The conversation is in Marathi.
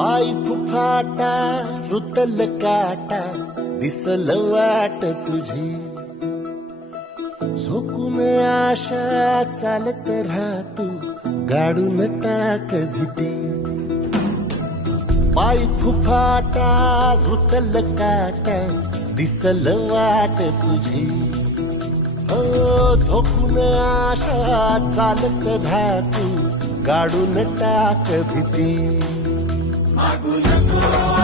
पाय फुफाटा रुतल काटा दिसल वाट तुझी झोकून आशा चालत राहतू गाडून टाक भीती पाय फुफाटा रुतल काटा दिसल वाट तुझी हो झोकून आशा चालत राहतू गाडून टाक भीती मागू नको